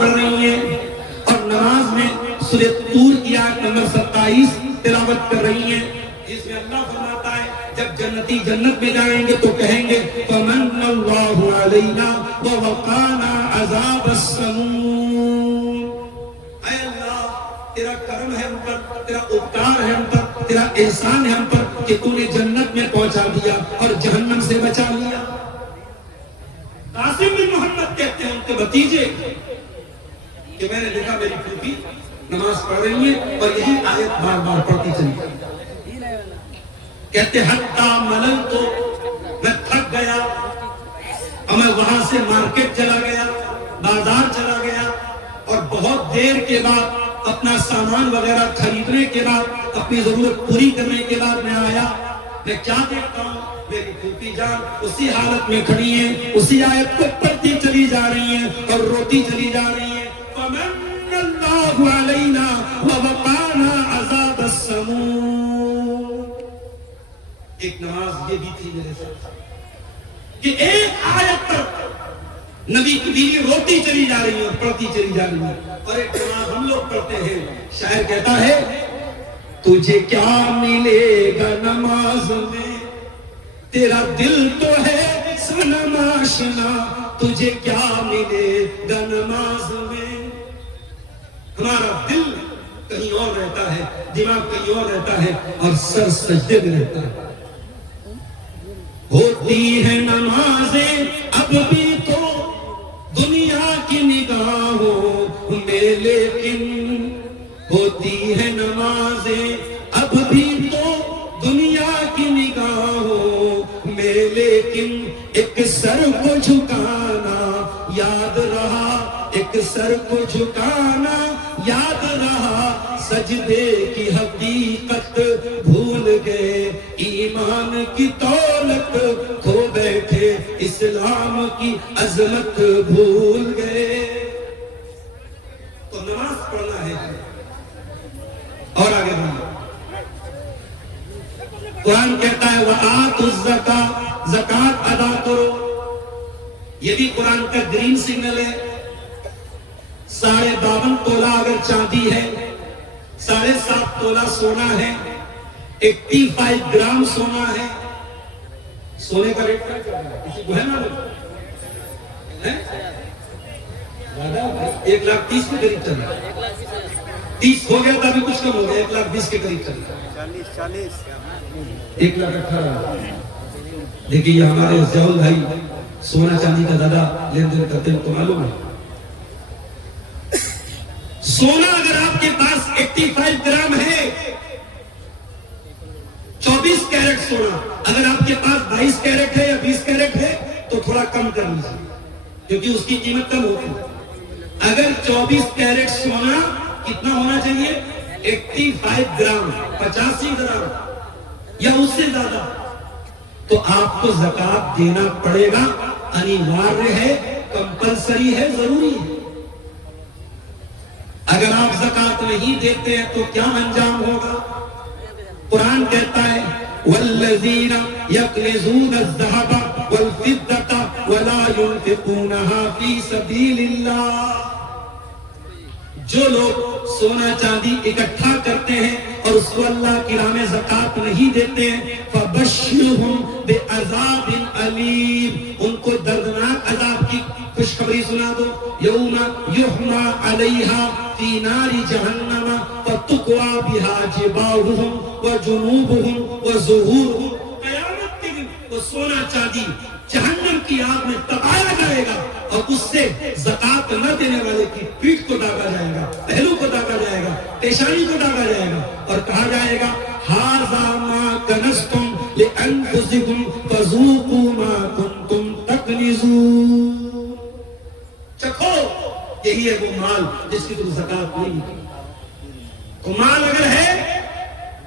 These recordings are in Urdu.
پڑھ رہی ہیں اور نماز میں سورہ طور کی آیت نمبر 27 تلاوت کر رہی ہیں، جس میں اللہ فرماتا ہے جب جنتی جنت میں جائیں گے تو کہیں گے فَمَنَّ اللَّهُ عَلَيْنَا وَوَقَانَا عَذَابَ السَّمُومِ، اے اللہ تیرا کرم ہے ہم پر، تیرا اپکار ہے ہم پر، تیرا احسان ہے ہم پر کہ تو نے جنت میں پہنچا دیا اور جہنم سے بچا لیا۔ قاسم بن محمد کہتے ہیں ان کے بھتیجے کہ میں نے دیکھا میری پھوپھی نماز پڑھ رہی ہے اور یہی آیت بار بار پڑھتی چلی، کہتے حتی ملل تو میں تھک گیا اور میں وہاں سے مارکیٹ چلا گیا، بازار چلا گیا اور بہت دیر کے بعد اپنا سامان وغیرہ خریدنے کے بعد اپنی ضرورت پوری کرنے کے بعد میں آیا، میں کیا دیکھتا ہوں میری پھوپھی جان اسی حالت میں کھڑی ہیں، اسی آیت کو پڑھتی چلی جا رہی ہیں اور روتی چلی جا رہی ہیں فَمَنَّ اللَّهُ عَلَيْنَا وَوَقَانَا عَذَابَ السَّمُومِ۔ ایک نماز یہ بھی تھی میرے ساتھ کہ ایک آیت پر نبی کی بیوی روتی چلی جا رہی ہے اور پڑھتی چلی جا رہی ہے، اور ایک نماز ہم لوگ پڑھتے ہیں، شاعر کہتا ہے تجھے کیا ملے گا نماز میں تیرا دل تو ہے صنم آشنا، تجھے کیا ملے گا نماز میں۔ ہمارا دل کہیں اور رہتا ہے، دماغ کہیں اور رہتا ہے اور سر سجدے میں رہتا ہے۔ ہوتی ہے نمازیں اب بھی تو دنیا کی نگاہوں میں، لیکن ہوتی ہے نمازیں اب بھی تو دنیا کی نگاہوں میں، لیکن ایک سر کو جھکانا یاد رہا، ایک سر کو جھکانا یاد رہا، سجدے کی حقیقت بھول گئے، ایمان کی دولت کھو بیٹھے، اسلام کی عظمت بھول گئے۔ تو نماز پڑھنا ہے اور آگے بڑھنا۔ قرآن کہتا ہے وَآتُوا الزَّکَاۃَ، زکوٰۃ ادا کرو، یہ بھی قرآن کا گرین سگنل ہے۔ 52.5 تولہ اگر چاندی ہے، 7.5 تولہ سونا ہے، 85 گرام سونا ہے، سونے کا ریٹ کیا ہے کسی کو ہے نا؟ 1,30,000 کے قریب چل رہا ہے، 30 ہو گیا تھا ابھی کچھ کم ہو گیا، 1,20,000 کے قریب چل رہا ہے، 1,18,000۔ دیکھیے یہ ہمارے ضیاء بھائی سونا چاندی کا زیادہ لین دین کرتے ہیں تو معلوم ہے۔ سونا اگر آپ کے پاس 85 گرام ہے، 24 کیرٹ سونا، اگر آپ کے پاس 22 کیرٹ ہے یا 20 کیرٹ ہے تو تھوڑا کم کر لیجیے کیونکہ اس کی قیمت کم ہوتی ہے۔ اگر 24 کیرٹ سونا کتنا ہونا چاہیے؟ 85 گرام، 85 گرام یا اس سے زیادہ، تو آپ کو زکوٰۃ دینا پڑے گا، انیواریہ ہے، کمپلسری ہے، ضروری ہے۔ اگر آپ زکوٰۃ نہیں دیتے ہیں تو کیا انجام ہوگا؟ قرآن کہتا ہے والذین یکنزون الذہب والفضة ولا ينفقونها فی سبیل اللہ، جو لوگ سونا چاندی اکٹھا کرتے ہیں اور اس کو اللہ کی راہ میں زکوٰۃ نہیں دیتے ہیں فبشرہم بعذاب علیم، ان کو دردناک عذاب کی خوشخبری سنا دو۔ یوم یحمى علیہا فی نار جہنم فتقوی بہا جباہہم وجنوبہم وظہورہم، قیامت کے دن وہ سونا چاندی جہنم کی آگ میں تپایا جائے گا اور اس سے زکوٰۃ نہ دینے والے کی پیٹھ کو داغا جائے گا، پہلو کو داغا جائے گا، پیشانی کو داغا جائے گا اور کہا جائے گا ھذا ما کنزتم لانفسکم فذوقوا ما کنتم تکنزون، چکھو یہی ہے وہ مال جس کی تم زکوٰۃ نہیں نکالی۔ تو مال اگر ہے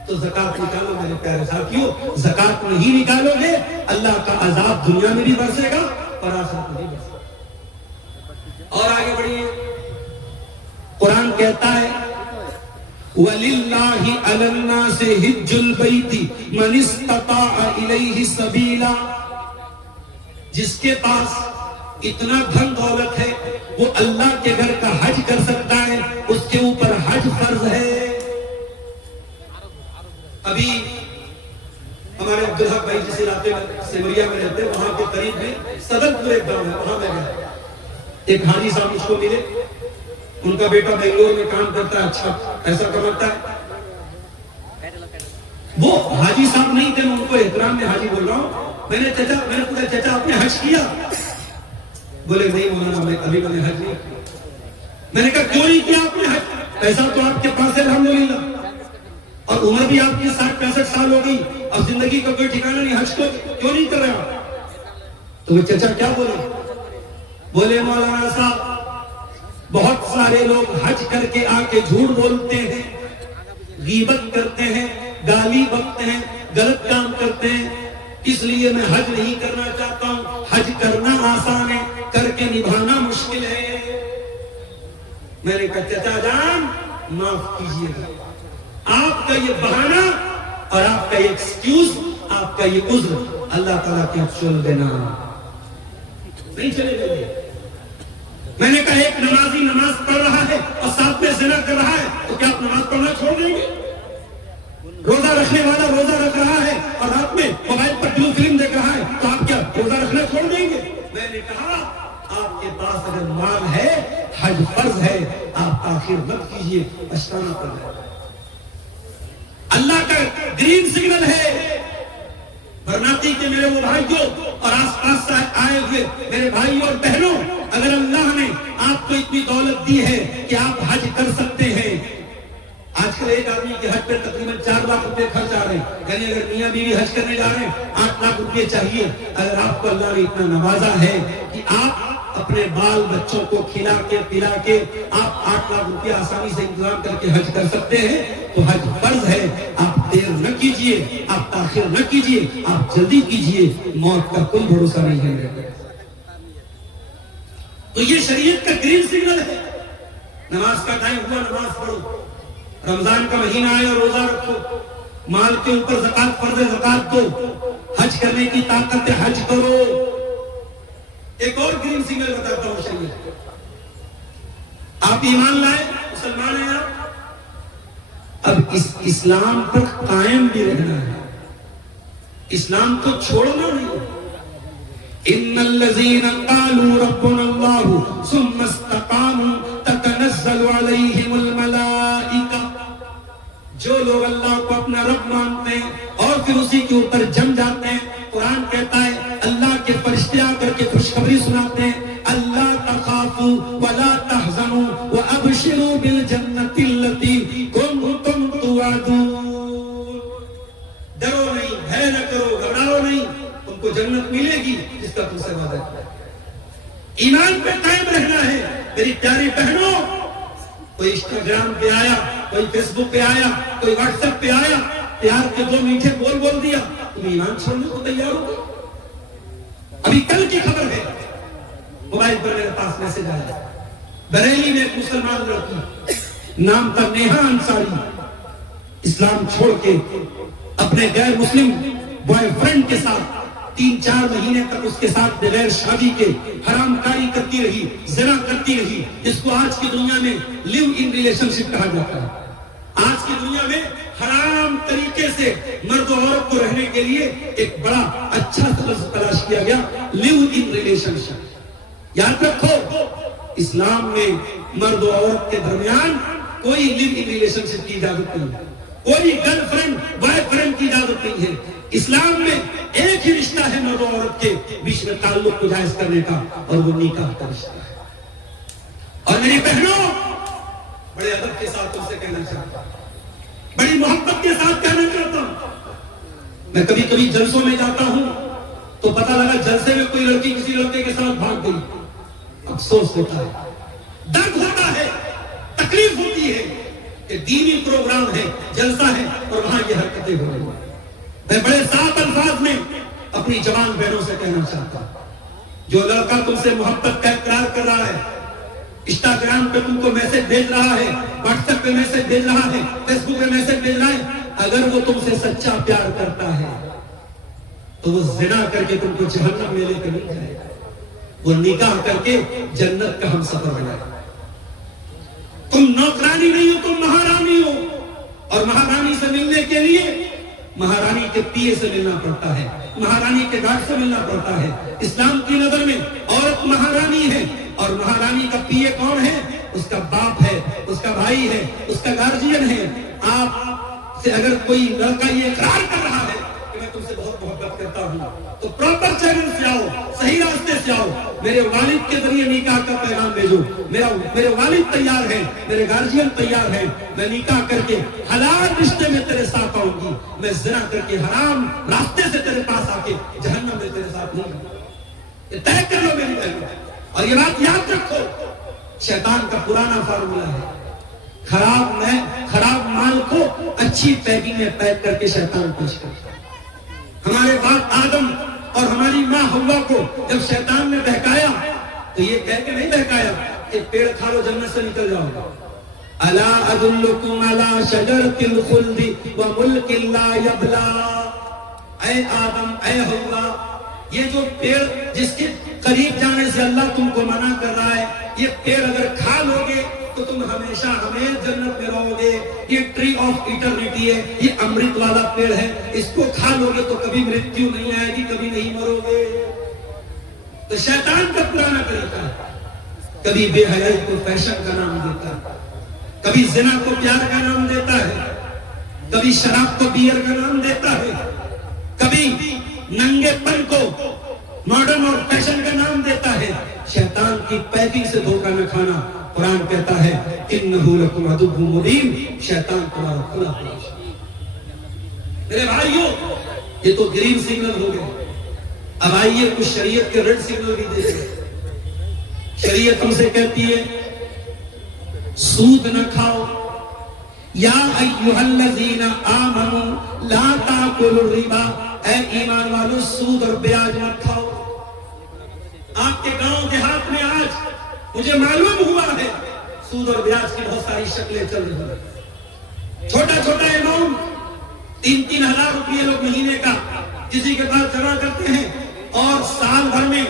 تو زکوٰۃ نکالو میرے پیارے ساتھیوں، زکوٰۃ نہیں نکالو گے اللہ کا عذاب دنیا میں بھی برسے گا اور آخرت میں بھی برسے گا۔ اور آگے بڑھیے، قرآن کہتا ہے وَلِلَّهِ عَلَى النَّاسِ حِجُّ الْبَيْتِ مَنِ اسْتَطَاعَ إِلَيْهِ سَبِيلًا، جس کے پاس اتنا دھن دولت ہے وہ اللہ کے گھر کا حج ایک حاجی صاحب مجھ کو ملے، ان کا بیٹا بنگلور میں کام کرتا ہے، اچھا پیسہ کماتا ہے. وہ حاجی صاحب نہیں تھے، میں ان کو احترام میں حاجی بول رہا ہوں. میں نے پوچھا چچا آپ نے حج کیا؟ بولے نہیں مولانا میں ابھی میں نے حج نہیں کیا. میں نے کہا کیوں نہیں کیا آپ نے حج؟ پیسہ تو آپ کے پاس ہے الحمدللہ، اور عمر بھی آپ کی 60-65 سال ہو گئی، اب زندگی کا کوئی ٹھکانہ نہیں، حج کو کیوں نہیں کر رہا؟ تو وہ چچا کیا بولے؟ بولے مولانا صاحب بہت سارے لوگ حج کر کے آ کے جھوٹ بولتے ہیں، غیبت کرتے ہیں، گالی بکتے ہیں، غلط کام کرتے ہیں، اس لیے میں حج نہیں کرنا چاہتا ہوں. حج کرنا آسان ہے، کر کے نبھانا مشکل ہے. میں نے کہا چچا جان معاف کیجیے گا، آپ کا یہ بہانہ اور آپ کا یہ ایکسکیوز، آپ کا یہ عذر اللہ تعالیٰ کے چل دینا نہیں چلے گئے. میں نے کہا ایک نمازی نماز پڑھ رہا ہے اور ساتھ میں زنا کر رہا ہے تو کیا آپ نماز پڑھنا چھوڑ دیں گے؟ روزہ رکھنے والا روزہ رکھ رہا ہے اور رات میں موبائل پر بلو فلم دیکھ رہا ہے تو آپ کیا روزہ رکھنا چھوڑ دیں گے؟ میں نے کہا آپ کے پاس اگر مال ہے، حج فرض ہے، آپ تاخیر مت کیجیے، پچھتانا پڑ جائے. اللہ کا گرین سگنل ہے. برناتی کے میرے وہ بھائیوں اور آس پاس سے آئے ہوئے میرے بھائیوں اور بہنوں، اگر اللہ نے آپ کو اتنی دولت دی ہے کہ آپ حج کر سکتے ہیں. آج کل ایک آدمی کے حج پہ تقریباً 4 لاکھ روپے خرچ آ رہے ہیں، یعنی اگر میاں بیوی حج کرنے جا رہے ہیں 8 لاکھ روپے چاہیے. اگر آپ کو اللہ نے اتنا نوازا ہے کہ آپ اپنے بال بچوں کو کھلا کے پلا کے آپ 8 لاکھ روپے آسانی سے انتظام کر کے حج کر سکتے ہیں تو حج فرض ہے. آپ دیر نہ کیجئے، آپ تاخیر نہ کیجئے، آپ جلدی کیجئے، موت کا کوئی بھروسہ نہیں ہے. تو یہ شریعت کا گرین سگنل ہے. نماز کا ٹائم ہوا نماز پڑھو، رمضان کا مہینہ آئے اور روزہ رکھو، مال کے اوپر زکات فرض ہے زکات دو، حج کرنے کی طاقت ہے حج کرو. ایک اور گرین سگنل بتاتا ہوں شریعت. آپ ایمان لائے، مسلمان ہیں آپ، اب اس اسلام پر قائم بھی رہنا ہے، اسلام کو چھوڑنا نہیں. ان الذين قالوا ربنا الله ثم استقاموا تتنزل عليهم الملائكة. جو لوگ اللہ کو اپنا رب مانتے ہیں اور پھر اسی کے اوپر جم جاتے ہیں، قرآن کہتا ہے اللہ کے فرشتے آ کر کے خوشخبری سناتے ہیں، اللہ تخافوا ولا تحزنوا وابشروا بالجنة التي كنتم توعدون. ڈرو نہیں، بھے نہ کرو، گھبراؤ نہیں، تم کو جنت ملے گی جس کا تم سے وعدہ کیا. ایمان پہ قائم رہنا ہے. میری پیاری بہنوں، کوئی انسٹاگرام پہ آیا، کوئی فیس بک پہ آیا، کوئی واٹس ایپ پہ آیا، پیار کے 2 میٹھے بول دیا، تم ایمان چھوڑنے کو تیار ہو گئے. ابھی کل کی خبر ہے، موبائل پر میرے پاس میسج آیا، بریلی میں ایک مسلمان لڑکی نام تھا نیہا انصاری، اسلام چھوڑ کے اپنے غیر مسلم بوائے فرینڈ کے ساتھ 3-4 مہینے تک اس کے ساتھ بغیر شادی کے حرام کاری کرتی رہی، زنا کرتی رہی، جس کو آج کی دنیا میں لیو ان ریلیشن شپ کہا جاتا ہے. آج کی دنیا میں حرام طریقے سے مرد و عورت کو رہنے کے لیے ایک بڑا اچھا لفظ تلاش کیا گیا، لیو ان ریلیشن شپ. یاد رکھو، اسلام میں مرد و عورت کے درمیان کوئی لیو ان ریلیشن شپ کی اجازت نہیں ہے، کوئی گرل فرینڈ بوائے فرینڈ کی اجازت نہیں ہے. اسلام میں ایک ہی رشتہ ہے مرد و عورت کے بیچ میں تعلق کو جائز کرنے کا، اور وہ نکاح کا رشتہ ہے. اور میری بہنوں، بڑے ادب کے ساتھ تم سے کہنا چاہتا ہوں، بڑی محبت کے ساتھ کہنا چاہتا ہوں. میں کبھی کبھی جلسوں میں جاتا ہوں تو پتہ لگا جلسے میں کوئی لڑکی کسی لڑکے کے ساتھ بھاگ گئی. افسوس ہوتا ہے، درد ہوتا ہے، تکلیف ہوتی ہے کہ دینی پروگرام ہے، جلسہ ہے اور وہاں یہ حرکتیں ہو رہی ہیں. میں بڑے صاف الفاظ میں اپنی جوان بہنوں سے کہنا چاہتا ہوں، جو لڑکا تم سے محبت کا اقرار کر رہا ہے، انسٹاگرام پہ تم کو میسج بھیج رہا ہے، واٹس ایپ پہ میسج بھیج رہا ہے، فیس بک پہ میسج بھیج رہا ہے، اگر وہ تم سے سچا پیار کرتا ہے تو وہ زنا کر کے تم کو جہنم میں لے کے نہیں جائے گا، وہ نکاح کر کے جنت کا ہم سفر بنائے گا. تم نوکرانی نہیں ہو، تم مہارانی ہو، اور مہارانی سے ملنے کے لیے مہارانی کے پیے سے ملنا پڑتا ہے، مہارانی کے گھاٹ سے ملنا پڑتا ہے. اسلام کی نظر میں عورت مہارانی ہے اور مہارانی کا پیے کون ہے؟ اس کا باپ ہے، اس کا بھائی ہے، اس کا گارجین ہے. آپ سے اگر کوئی لڑکا یہ اقرار کر رہا ہے کہ میں تم سے بہت محبت کرتا ہوں تو پراپر چینل سے آؤ، صحیح راستے سے آؤ، میرے والد کے ذریعے نکاح کا پیغام بھیجو. میرے والد تیار ہیں، میرے گارجین تیار ہیں، میں نکاح کر کے حلال رشتے میں تیرے ساتھ آؤں گی، میں زنا کر کے حرام راستے سے تیرے پاس آ کے جہنم میں تیرے ساتھ نہیں ہوں. یہ طے کر لو میری بہن، اور یہ بات یاد رکھو، شیطان کا پرانا فارمولا ہے، خراب مال کو اچھی پیکنگ میں پیک کر کے شیطان پیش کرتا ہے. ہمارے باپ آدم اور ہماری ماں حوا کو جب شیطان نے بہکایا تو یہ کہہ کے نہیں بہکایا کہ پیڑ کھا لو جنت سے نکل جاؤ گا. الا ادلکم علی شجرۃ الخلد وملک لا یبلا. اے آدم، اے حوا، یہ جو پیڑ جس کے قریب جانے سے اللہ تم کو منع کر رہا ہے، یہ پیڑ اگر کھا لو گے تو تم ہمیشہ ہمیں جنت میں رہو گے. یہ ٹری آف ایٹرنیٹی ہے، یہ امرت والا پیڑ ہے، اس کو کھا لو گے تو کبھی مرتیو نہیں آئے گی، کبھی نہیں مرو گے. تو شیطان کا پرانا طریقہ ہے، کبھی بے حیائی کو فیشن کا نام دیتا ہے، کبھی زنا کو پیار کا نام دیتا ہے، کبھی شراب کو بیئر کا نام دیتا ہے، کبھی ننگے پن کو ماڈرن اور فیشن کا نام دیتا ہے. شیطان کی پیکنگ سے دھوکہ نہ کھانا. قرآن کہتا ہے انہ لکم عدو مبین، شیطان تمہارا کھلا ہے. میرے بھائیوں، یہ تو گرین سگنل ہو گئے، اب آئیے کچھ شریعت کے ریڈ سگنل بھی دے دیں. شریعت ہم سے کہتی ہے سود نہ کھاؤ. یا ایھا الذین آمنوا لا تاکلوا الربا، اے ایمان والو سود اور بیاج مت کھاؤ. آپ کے گاؤں دیہات میں آج مجھے معلوم ہوا ہے سود اور بیاج کی بہت ساری شکلیں چل رہی ہیں. چھوٹا چھوٹا اماؤنٹ 3-3 ہزار روپئے لوگ مہینے کا کسی کے پاس جمع کرتے ہیں اور سال بھر میں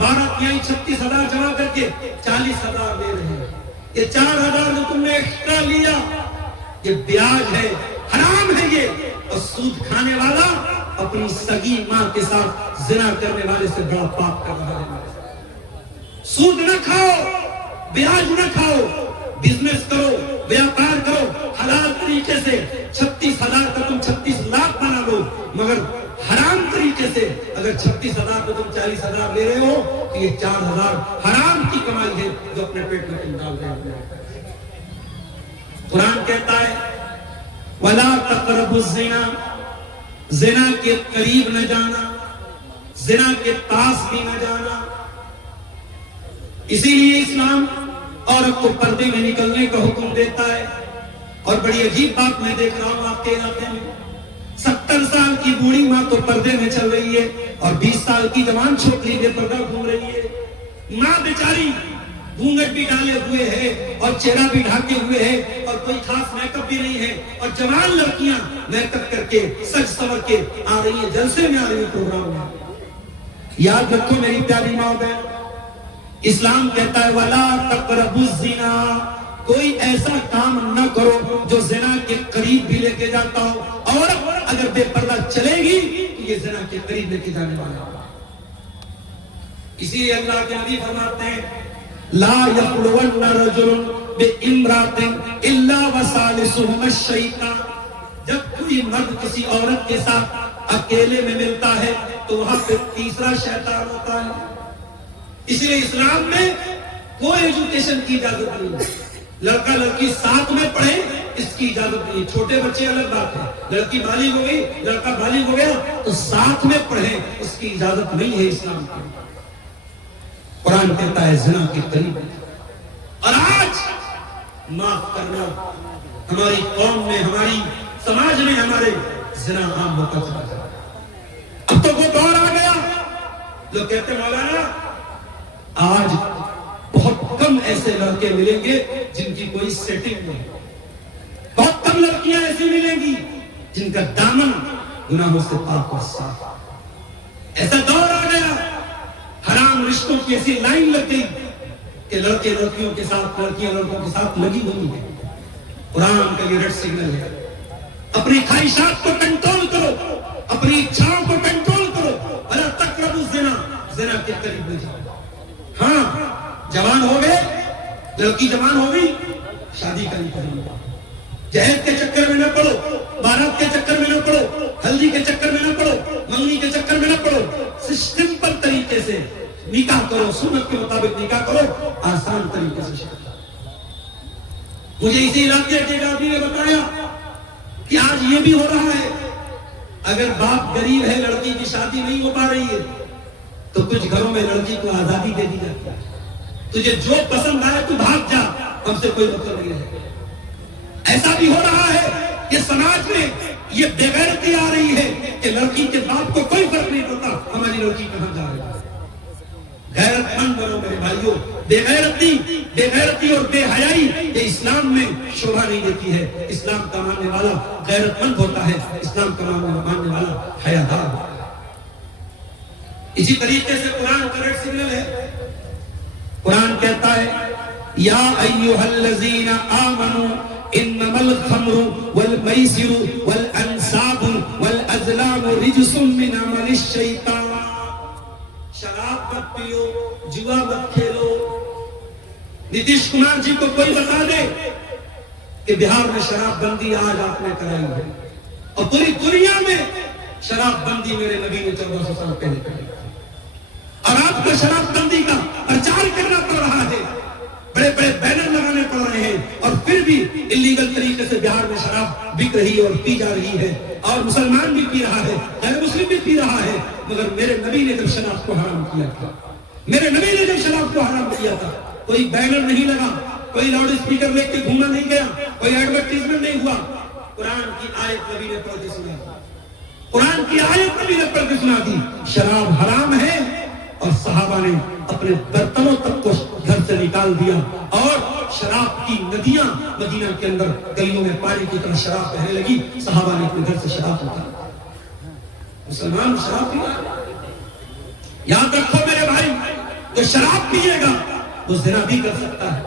36 ہزار جمع کر کے 40 ہزار دے رہے ہیں. یہ 4 ہزار جو تم نے ایکسٹرا لیا یہ بیاج ہے، حرام ہے یہ. اور سود کھانے والا اپنی سگی ماں کے ساتھ زنا کرنے والے سے بڑا پاپ کر رہا ہے. سود نہ کھاؤ، بیاج نہ کھاؤ، بزنس کرو، بیاپار کرو حلال طریقے سے. 36 ہزار کا تم 36 لاکھ بنا لو، مگر حرام طریقے سے اگر 36 ہزار کو تم 40 ہزار لے رہے ہو تو یہ 4 ہزار حرام کی کمائی ہے جو اپنے پیٹ میں تم ڈال رہے ہو. قرآن کہتا ہے وَلَا تَقْرَبُوا الزِّنَا، زنا کے قریب نہ جانا، زنا کے پاس بھی نہ جانا. اسی لیے اسلام عورت کو پردے میں نکلنے کا حکم دیتا ہے. اور بڑی عجیب بات میں دیکھ رہا ہوں آپ کے علاقے میں، 70 سال کی بوڑھی ماں تو پردے میں چل رہی ہے اور 20 سال کی جوان چھوکری بے پردہ گھوم رہی ہے. ماں بیچاری گھونگھٹ بھی ڈالے ہوئے ہے اور چہرہ بھی ڈھاکے ہوئے ہے اور کوئی خاص میک اپ بھی نہیں ہے، اور جوان لڑکیاں میک اپ کر کے سج سور کے آ رہی ہیں، جلسے میں آ رہی ہیں، پروگرام میں. یاد رکھو میری پیاری ماں بہن، اسلام کہتا ہے وَلَا تَقْرَبُوا الزِّنَا، کوئی ایسا کام نہ کرو جو زنا کے قریب بھی لے کے جاتا ہو. اور اگر بے پردہ چلے گی تو یہ زنا کے قریب لے کے جانے والا ہوگا. اسی لیے اللہ کے نبی فرماتے ہیں لا يخلون رجل بامرأة الا وثالثهما الشیطان. جب کوئی مرد کسی عورت کے ساتھ اکیلے میں ملتا ہے تو وہاں پہ تیسرا شیطان ہوتا ہے. اس لیے اسلام میں کوئی ایجوکیشن کی اجازت نہیں ہے. لڑکا لڑکی ساتھ میں پڑھے اس کی اجازت نہیں. چھوٹے بچے الگ بات ہے، لڑکی بالغ ہو گئی، لڑکا بالغ ہو گیا تو ساتھ میں پڑھے اس کی اجازت نہیں ہے اسلام کی. قرآن کہتا ہے زنا کے قریب. اور آج معاف کرنا ہماری قوم میں، ہماری سماج میں، ہمارے زنا عام ہوتا چلا جا رہا ہے. اب تو وہ دور آ گیا جو کہتے مولانا آج بہت کم ایسے لڑکے ملیں گے جن کی کوئی سیٹنگ نہیں، بہت کم لڑکیاں ایسی ملیں گی جن کا دامن گناہوں سے پاک اور صاف. ایسا دور آ گیا، حرام رشتوں کی ایسی لائن لگ گئی کہ لڑکے لڑکیوں کے ساتھ، لڑکیاں لڑکوں کے ساتھ لگی ہوئی ہیں. قرآن کا یہ ریڈ سگنل ہے. اپنی خواہشات کو کنٹرول کرو، اپنی اچھاؤں کو کنٹرول کرو. وَلَا تَقْرَبُوا الزِّنَا، زنا کے قریب نہ جاؤ. ہاں جوان ہو گئے، لڑکی جوان ہو گئی، شادی کرنی پڑی، جہیز کے چکر میں نہ پڑو، بارات کے چکر میں نہ پڑو، ہلدی کے چکر میں نہ پڑو، منگنی کے چکر میں نہ پڑو، سمپل طریقے سے نکاح کرو، سنت کے مطابق نکاح کرو، آسان طریقے سے شادی۔ مجھے اسی علاقے کے ایک آدمی نے بتایا کہ آج یہ بھی ہو رہا ہے، اگر باپ غریب ہے، لڑکی کی شادی نہیں ہو پا رہی ہے تو کچھ گھروں میں لڑکی کو آزادی دے دی جاتی ہے، تجھے جو پسند آئے تو بھاگ جا، ہم سے کوئی مطلب نہیں ہے۔ ایسا بھی ہو رہا ہے کہ سماج میں یہ بے غیرتی آ رہی ہے کہ لڑکی کے باپ کو کوئی فرق نہیں پڑتا ہماری لڑکی کہاں جا رہی ہے۔ غیرت مند بنو میرے بھائیوں، بے غیرتی اور بے حیائی یہ اسلام میں شوبھا نہیں دیتی ہے۔ اسلام کا ماننے والا غیرت مند ہوتا ہے، اسلام کا ماننے والا حیادار ہوتا ہے۔ اسی طریقے سے قرآن کا ریڈ سگنل ہے، قرآن کہتا ہے یا ایھا الذین آمنوا انما الخمر والمیسر والانصاب والازلام رجس من عمل الشیطان۔ شراب مت پیو، جوا مت کھیلو۔ نتیش کمار جی کو کوئی بتا دے کہ بہار میں شراب بندی آج آپ نے کرائی ہے، اور پوری دنیا میں شراب بندی میرے نبی نے 1400 سال پہلے کرائی، اور آپ کو شراب بندی کا پرچار کرنا پڑ رہا ہے، بڑے بڑے بینر لگانے پڑ رہے ہیں، اور پھر بھی انلیگل طریقے سے بہار میں شراب بک رہی ہے اور پی جا رہی ہے، اور مسلمان بھی پی رہا ہے، غیر مسلم بھی پی رہا ہے۔ مگر میرے نبی نے جب شراب کو حرام کیا تھا، میرے نبی نے جب شراب کو حرام کیا تھا، کوئی بینر نہیں لگا، کوئی لاؤڈ اسپیکر لے کے گھوما نہیں گیا، کوئی ایڈورٹائزمنٹ نہیں ہوا، قرآن کی آیت نبی نے پڑھ کے سنا دی، قرآن کی آیت نبی نے پڑھ کے سنا دی، شراب حرام ہے، اور صحابہ نے اپنے برتنوں تک کو گھر سے نکال دیا، اور شراب کی ندیاں مدینہ کے اندر گلیوں میں پانی کی طرح شراب بہنے لگی، صحابہ نے اپنے گھر سے شراب نکالا۔ مسلمان شراب پینا، یاد رکھو میرے بھائی، جو شراب پیے گا وہ زنا بھی کر سکتا ہے،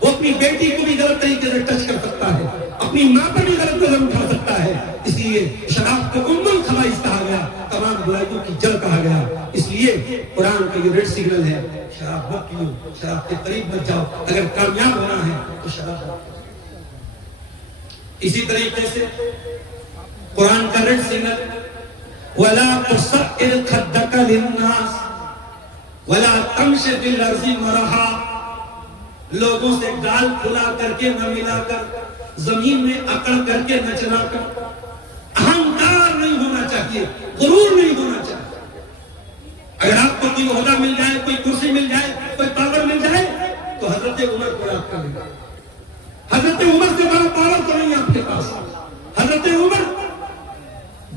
وہ اپنی بیٹی کو بھی غلط طریقے سے ٹچ کر سکتا ہے، اپنی ماں پر بھی غلط قدم اٹھا سکتا ہے۔ اس لیے شراب کو الخبائث کہا گیا، تمام برائیوں کی جڑ کہا گیا۔ اس لیے قرآن کا یہ ریڈ سگنل ہے، شراب مت پیو، شراب کے قریب مت جاؤ، اگر کامیاب ہونا ہے تو شراب مت پیو۔ اسی طریقے سے قرآن کا ریڈ سگنل وَلَا تُصَعِّرْ خَدَّكَ لِلنَّاسِ وَلَا تَمْشِ فِي الْأَرْضِ مَرَحًا، لوگوں سے گال کھلا کر کے نہ ملا کر، زمین میں اکڑ کر کے نہ چلا کر، اہنکار نہیں ہونا چاہیے، غرور نہیں ہونا چاہیے۔ اگر آپ کو کوئی عہدہ مل جائے، کوئی کرسی مل جائے، کوئی پاور مل جائے تو حضرت عمر کو یاد کر لیں۔ حضرت عمر سے بڑا پاور تو نہیں آپ کے پاس۔ حضرت عمر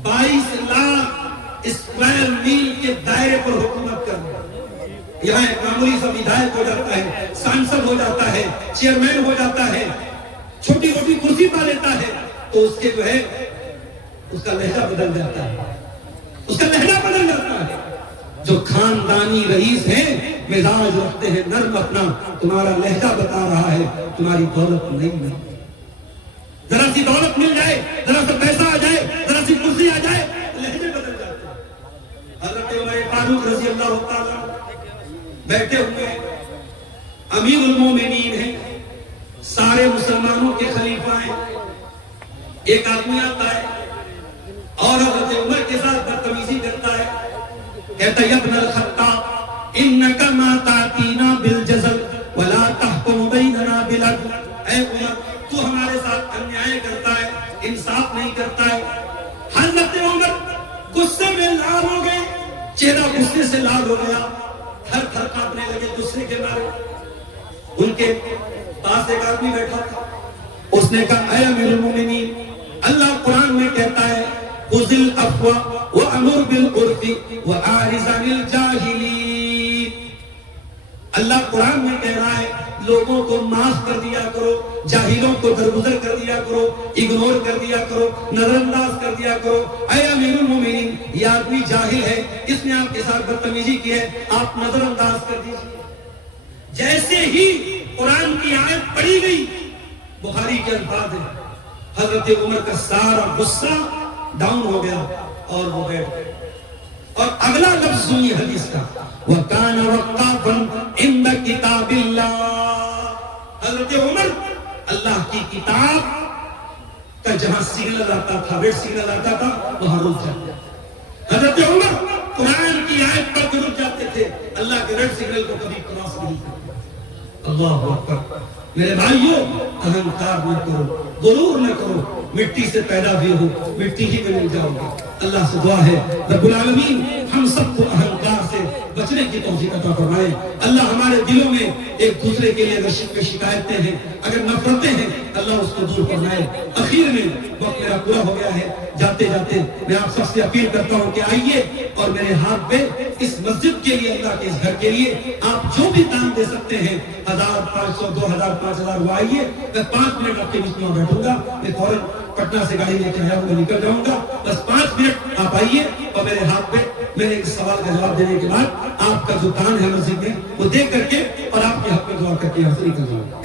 22 لاکھ اسکوائر میل کے دائرے پر حکومت کر رہے ہیں۔ یہاں ایک معمولی سا ودھایک ہو جاتا ہے، سانسد ہو جاتا ہے، چیئرمین ہو جاتا ہے، چھوٹی موٹی کرسی پا لیتا ہے تو اس کے جو ہے اس کا لہجہ بدل جاتا ہے، اس کا لہجہ بدل جاتا ہے۔ جو خاندانی رئیس ہیں مزاج رکھتے ہیں نرم اپنا، تمہارا لہجہ بتا رہا ہے تمہاری دولت نہیں ہے۔ ذرا سی دولت مل جائے، ذرا سا پیسہ آ جائے، ذرا سی کرسی آ جائے، لہجے بدل جاتے ہیں۔ حضرت عمر فاروق رضی اللہ تعالیٰ بیٹھے ہوئے امیر المومنین ہیں، سارے مسلمانوں کے خلیفہ ہیں، ایک آدمی آتا ہے اور حضرت عمر کے ساتھ بدتمیزی کرتا ہے، کہتا ہے یا ابن الخطاب انک ما تاتینا بالجزل ولا تحکم بیننا بالعدل۔ اے عمر، تو ہمارے ساتھ انیائے کرتا ہے، انصاف نہیں کرتا ہے۔ حضرت عمر غصے میں لال ہو گئے، چہرہ غصے سے لال ہو گیا، تھر تھر کانپنے لگے غصے کے مارے۔ ان کے پاس ایک آدمی بیٹھا تھا، اس نے کہا اے امیر المومنین، اللہ قرآن میں کہتا ہے خذ العفو وامر بالعرف واعرض عن الجاہلین۔ اللہ قرآن میں کہہ رہا ہے لوگوں کو معاف کر دیا کرو، جاہلوں کو درگزر کر دیا کرو، اگنور کر دیا کرو، نظر انداز کر دیا کرو۔ اے امیر المومنین، یہ آدمی جاہل ہے، اس نے آپ کے ساتھ بدتمیزی کی ہے، آپ نظر انداز کر دیجیے۔ جیسے ہی قرآن کی آیت پڑھی گئی، بخاری کے الفاظ ہیں، حضرت عمر کا سارا غصہ ڈاؤن ہو گیا اور وہ بیٹھ گئے۔ اور اگلا لفظ سنیے حدیث کا، وَكَانَ وَقَّافًا عِنْدَ كِتَابِ اللَّهِ، حضرت عمر اللہ کی کتاب کا جہاں سگنل آتا تھا، ریڈ سگنل آتا تھا، وہاں رک جاتے تھے۔ حضرت عمر قرآن کی آیت پر رک جاتے تھے، اللہ کے ریڈ سگنل کو کبھی کراس نہیں کرتے۔ اللہ اکبر۔ میرے بھائیوں، اہنکار نہ کرو، غرور نہ کرو، مٹی سے پیدا بھی ہو، مٹی ہی میں مل جاؤ گے۔ اللہ سے دعا ہے رب العالمین ہم سب کو اہنکار سے بچنے کی توفیق عطا فرمائے۔ اللہ ہمارے دلوں میں ایک دوسرے کے لیے اگر شکایتیں ہیں، اگر نفرتیں ہیں، اللہ اس کو دور فرمائے۔ اخیر میں وقت میرا پورا ہو گیا ہے، جاتے جاتے میں آپ سب سے اپیل کرتا ہوں کہ آئیے اور میرے ہاتھ پہ اس مسجد کے لیے، اللہ کے اس گھر کے لیے آپ جو بھی دان دے سکتے ہیں، 1000 500 2000 5000 وہ آئیے، میں 5 منٹ آپ کے بیچ میں بیٹھوں گا، میں فوراً پٹنہ سے گاڑی لے کے آیا ہوں، میں نکل جاؤں گا، بس 5 منٹ آپ آئیے اور میرے ہاتھ پہ میرے اس سوال کا جواب دینے کے بعد آپ کا جو دان ہے مسجد میں وہ دے کر کے اور آپ کے حق میں دعا کر کے یہاں سے نکل جاؤں گا۔